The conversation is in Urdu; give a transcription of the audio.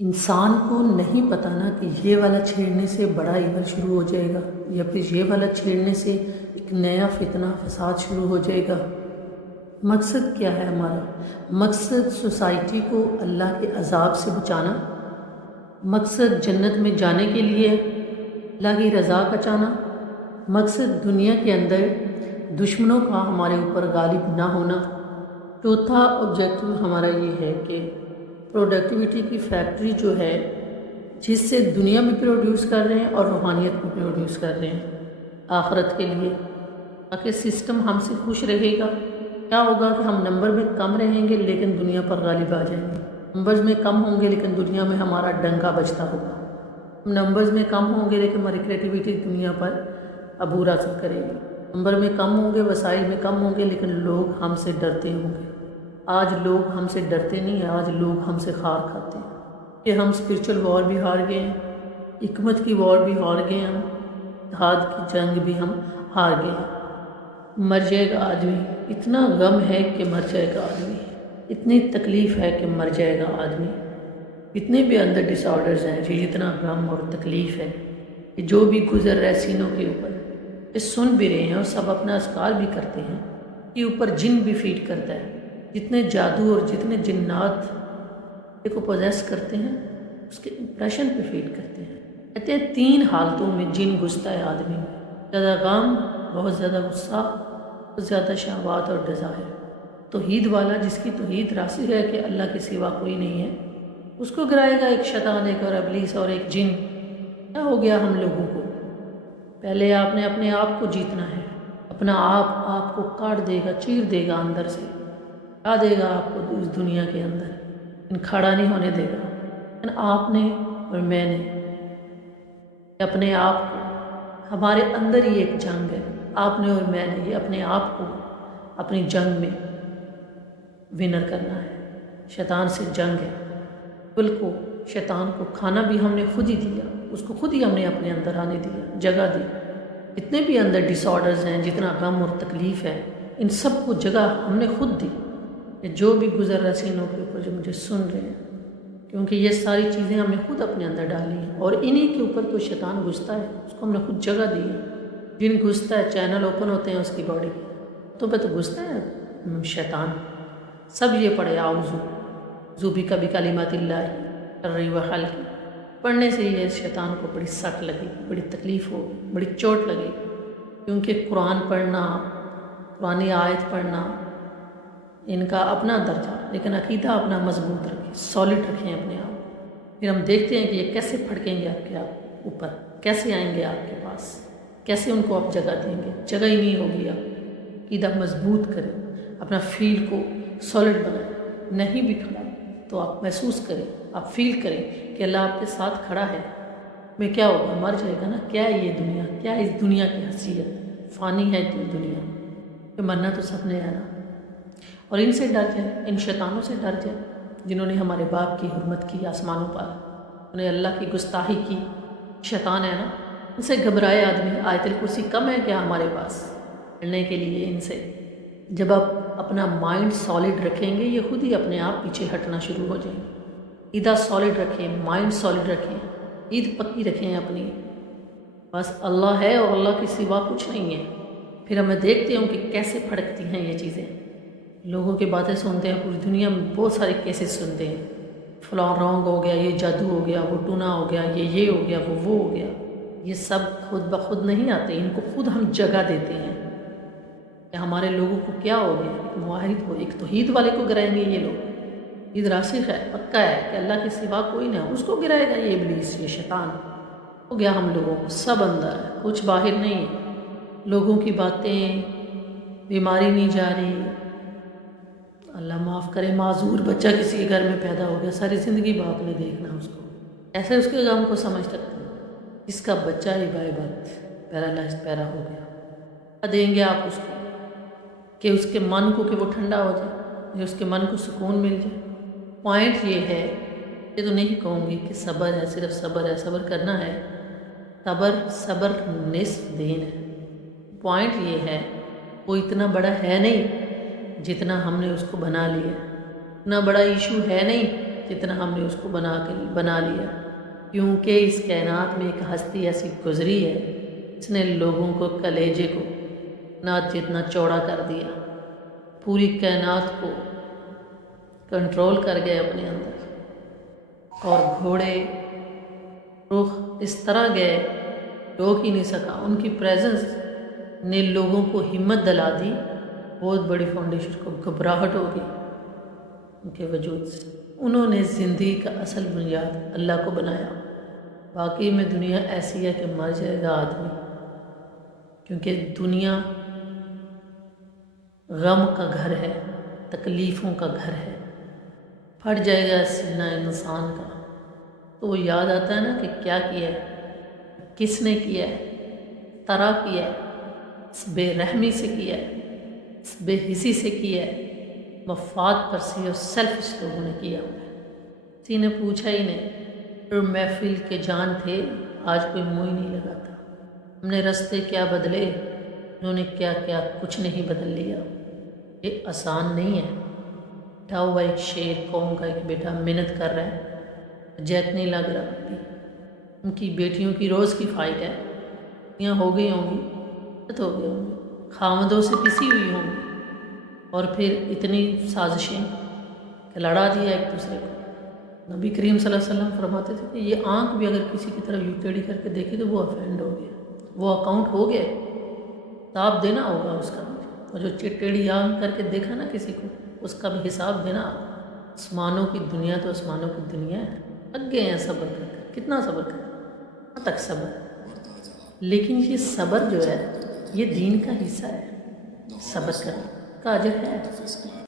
انسان کو نہیں پتہ نا کہ یہ والا چھیڑنے سے بڑا ایول شروع ہو جائے گا یا پھر یہ والا چھیڑنے سے ایک نیا فتنہ فساد شروع ہو جائے گا۔ مقصد کیا ہے ہمارا؟ مقصد سوسائٹی کو اللہ کے عذاب سے بچانا، مقصد جنت میں جانے کے لیے اللہ کی رضا کا چاہنا، مقصد دنیا کے اندر دشمنوں کا ہمارے اوپر غالب نہ ہونا۔ چوتھا آبجیکٹو ہمارا یہ ہے کہ پروڈکٹیوٹی کی فیکٹری جو ہے جس سے دنیا بھی پروڈیوس کر رہے ہیں اور روحانیت بھی پروڈیوس کر رہے ہیں آخرت کے لیے، تاکہ سسٹم ہم سے خوش رہے گا۔ کیا ہوگا کہ ہم نمبر میں کم رہیں گے لیکن دنیا پر غالب آ جائیں گے، نمبرز میں کم ہوں گے لیکن دنیا میں ہمارا ڈنکا بجتا ہوگا، ہم نمبرز میں کم ہوں گے لیکن ہماری کریٹیوٹی دنیا پر عبور حاصل کرے گی، نمبر میں کم ہوں گے، وسائل میں کم ہوں گے لیکن لوگ ہم سے ڈرتے ہوں گے۔ آج لوگ ہم سے ڈرتے نہیں ہیں، آج لوگ ہم سے خار کھاتے ہیں کہ ہم اسپرچل وار بھی ہار گئے ہیں، حکمت کی وار بھی ہار گئے ہیں، اتحاد کی جنگ بھی ہم ہار گئے ہیں۔ مر جائے گا آدمی، اتنا غم ہے کہ مر جائے گا آدمی، اتنی تکلیف ہے کہ مر جائے گا آدمی، اتنے بھی اندر ڈس آرڈرز ہیں جی، جتنا غم اور تکلیف ہے کہ جو بھی گزر رہا ہے سینوں کے اوپر، یہ سن بھی رہے ہیں اور سب اپنا اذکار بھی کرتے ہیں کہ اوپر جن بھی فیڈ کرتا ہے، جتنے جادو اور جتنے جنات کو پوزیس کرتے ہیں اس کے امپریشن پہ فیڈ کرتے ہیں۔ کہتے ہیں 3 حالتوں میں جن گھستا ہے آدمی میں، زیادہ غم، بہت زیادہ غصہ، بہت زیادہ شہوات اور ڈیزائر۔ توحید والا جس کی توحید راسخ ہے کہ اللہ کے سوا کوئی نہیں ہے، اس کو گرائے گا ایک شیطان، ایک اور ابلیس اور ایک جن۔ کیا ہو گیا ہم لوگوں کو؟ پہلے آپ نے اپنے آپ کو جیتنا ہے، اپنا آپ کو کاٹ دے گا، چیر دے گا اندر سے، کھا دے گا آپ کو اس دنیا کے اندر، لیکن کھڑا نہیں ہونے دے گا۔ لیکن آپ نے اور میں نے اپنے آپ کو، ہمارے اندر ہی ایک جنگ ہے، آپ نے اور میں نے یہ اپنے آپ کو اپنی جنگ میں ونر کرنا ہے۔ شیطان سے جنگ ہے، کل کو شیطان کو کھانا بھی ہم نے خود ہی دیا، اس کو خود ہی ہم نے اپنے اندر آنے دیا، جگہ دی۔ جتنے بھی اندر ڈس آرڈرز ہیں، جتنا غم اور تکلیف ہے، ان سب کو جگہ ہم نے خود دی کہ جو بھی گزر رہا سینوں کے اوپر جو مجھے سن رہے ہیں، کیونکہ یہ ساری چیزیں ہم نے خود اپنے اندر ڈالی ہیں اور انہی کے اوپر تو شیطان گھستا ہے، اس کو ہم نے خود جگہ دی ہے۔ جن گھستا ہے چینل اوپن ہوتے ہیں اس کی باڈی تو پہ تو گھستا ہے شیطان۔ سب یہ پڑھے آؤزو بھی کبھی کلمات اللہ کر رہی و خلق، پڑھنے سے یہ شیطان کو بڑی سٹ لگی، بڑی تکلیف ہو، بڑی چوٹ لگے، کیونکہ قرآن پڑھنا، قرآنی آیت پڑھنا ان کا اپنا درجہ، لیکن عقیدہ اپنا مضبوط رکھیں، سالڈ رکھیں اپنے آپ۔ پھر ہم دیکھتے ہیں کہ یہ کیسے پھڑکیں گے آپ کے اوپر، کیسے آئیں گے آپ کے پاس، کیسے ان کو آپ جگہ دیں گے، جگہ ہی نہیں ہوگی۔ آپ عقیدہ مضبوط کریں، اپنا فیل کو سالڈ بنائیں، نہیں بھی کھڑا تو آپ محسوس کریں، آپ فیل کریں کہ اللہ آپ کے ساتھ کھڑا ہے۔ میں کیا ہوگا؟ مر جائے گا نا، کیا ہے یہ دنیا، کیا ہے اس دنیا کی حیثیت، فانی ہے دنیا، کہ مرنا تو سب نے ہے نا۔ اور ان سے ڈر جائے، ان شیطانوں سے ڈر جائے جنہوں نے ہمارے باپ کی حرمت کی آسمانوں پر، انہیں اللہ کی گستاخی کی، شیطان ہے نا، ان سے گھبرائے آدمی۔ آیت الکرسی کم ہے کیا ہمارے پاس پڑھنے کے لیے؟ ان سے جب آپ اپنا مائنڈ سالڈ رکھیں گے، یہ خود ہی اپنے آپ پیچھے ہٹنا شروع ہو جائیں گے۔ عقیدہ سالڈ رکھیں، مائنڈ سالڈ رکھیں، عید پکی رکھیں اپنی، بس اللہ ہے اور اللہ کے سوا کچھ نہیں ہے۔ پھر ہمیں دیکھتے ہوں کہ کیسے پھڑکتی ہیں یہ چیزیں، لوگوں کی باتیں سنتے ہیں، پوری دنیا میں بہت سارے کیسز سنتے ہیں، فلاں رونگ ہو گیا، یہ جادو ہو گیا، وہ ٹونا ہو گیا، یہ ہو گیا، وہ ہو گیا۔ یہ سب خود بخود نہیں آتے، ان کو خود ہم جگہ دیتے ہیں کہ ہمارے لوگوں کو کیا ہو گیا، ایک موحد کو، ایک توحید والے کو گرائیں گے یہ لوگ۔ عید راسخ ہے، پکا ہے کہ اللہ کے سوا کوئی نہ، اس کو گرائے گا یہ ابلیس، یہ شیطان۔ ہو گیا ہم لوگوں کو، سب اندر ہے، کچھ باہر نہیں ہے۔ لوگوں کی باتیں، بیماری نہیں جا رہی، اللہ معاف کرے، معذور بچہ کسی کے گھر میں پیدا ہو گیا، ساری زندگی باپ نے دیکھنا اس کو، ایسے اس کے غم کو سمجھ سکتے ہیں۔ جس کا بچہ ہی بائے بات پیرالائز پیرا ہو گیا، دیں گے آپ اس کو کہ اس کے من کو کہ وہ ٹھنڈا ہو جائے، یا اس کے من کو سکون مل جائے۔ پوائنٹ یہ ہے، یہ تو نہیں کہوں گی کہ صبر ہے، صرف صبر ہے، صبر کرنا ہے، صبر نصف دین ہے۔ پوائنٹ یہ ہے، وہ اتنا بڑا ہے نہیں جتنا ہم نے اس کو بنا لیا، اتنا بڑا ایشو ہے نہیں جتنا ہم نے اس کو بنا لیا، کیونکہ اس کائنات میں ایک ہستی ایسی گزری ہے اس نے لوگوں کو کلیجے کو نہ جتنا چوڑا کر دیا، پوری کائنات کو کنٹرول کر گئے اپنے اندر، اور گھوڑے رخ اس طرح گئے روک ہی نہیں سکا، ان کی پریزنس نے لوگوں کو ہمت دلا دی، بہت بڑی فاؤنڈیشن کو گھبراہٹ ہو گئی ان کے وجود سے۔ انہوں نے زندگی کا اصل بنیاد اللہ کو بنایا، باقی میں دنیا ایسی ہے کہ مر جائے گا آدمی، کیونکہ دنیا غم کا گھر ہے، تکلیفوں کا گھر ہے، پھٹ جائے گا سینہ انسان کا تو وہ یاد آتا ہے نا کہ کیا کیا ہے، کس نے کیا ہے، طرح کیا ہے، اس بے رحمی سے کیا ہے، اس بے حسی سے کیا ہے، مفاد پرسی اور سیلفش لوگوں نے کیا ہوا ہے۔ کسی نے پوچھا ہی نہیں، پھر محفل کے جان تھے آج کوئی منہ ہی نہیں لگاتا، ہم نے رستے کیا بدلے، انہوں نے کیا کیا کچھ نہیں بدل لیا۔ یہ آسان نہیں ہے، بیٹھا ہوا ایک شیر قوم کا ایک بیٹا محنت کر رہا ہے، جیک نہیں لگ رہا ابھی، ان کی بیٹیوں کی روز کی فائٹ ہے، یہاں ہو گئی ہوں گی، ہو گئے ہوں گے، خامدوں سے پسی ہوئی ہوں گی، اور پھر اتنی سازشیں کہ لڑا دیا ایک دوسرے کو۔ نبی کریم صلی اللہ علیہ وسلم فرماتے تھے کہ یہ آنکھ بھی اگر کسی کی طرف یوں ٹیڑھی کر کے دیکھے تو وہ افینڈ ہو گیا، وہ اکاؤنٹ ہو گیا، حساب دینا ہوگا اس کا بھی، اور جو ٹیڑھی آنکھ کر کے دیکھا نا کسی کو اس کا بھی حساب دینا ہوگا۔ آسمانوں کی دنیا تو آسمانوں کی دنیا ہے، تھک گئے ہیں صبر کر کے، کتنا صبر کریں، کہاں تک صبر، لیکن یہ صبر جو ہے یہ دین کا حصہ ہے، صبر کرنے کا اجر ہے۔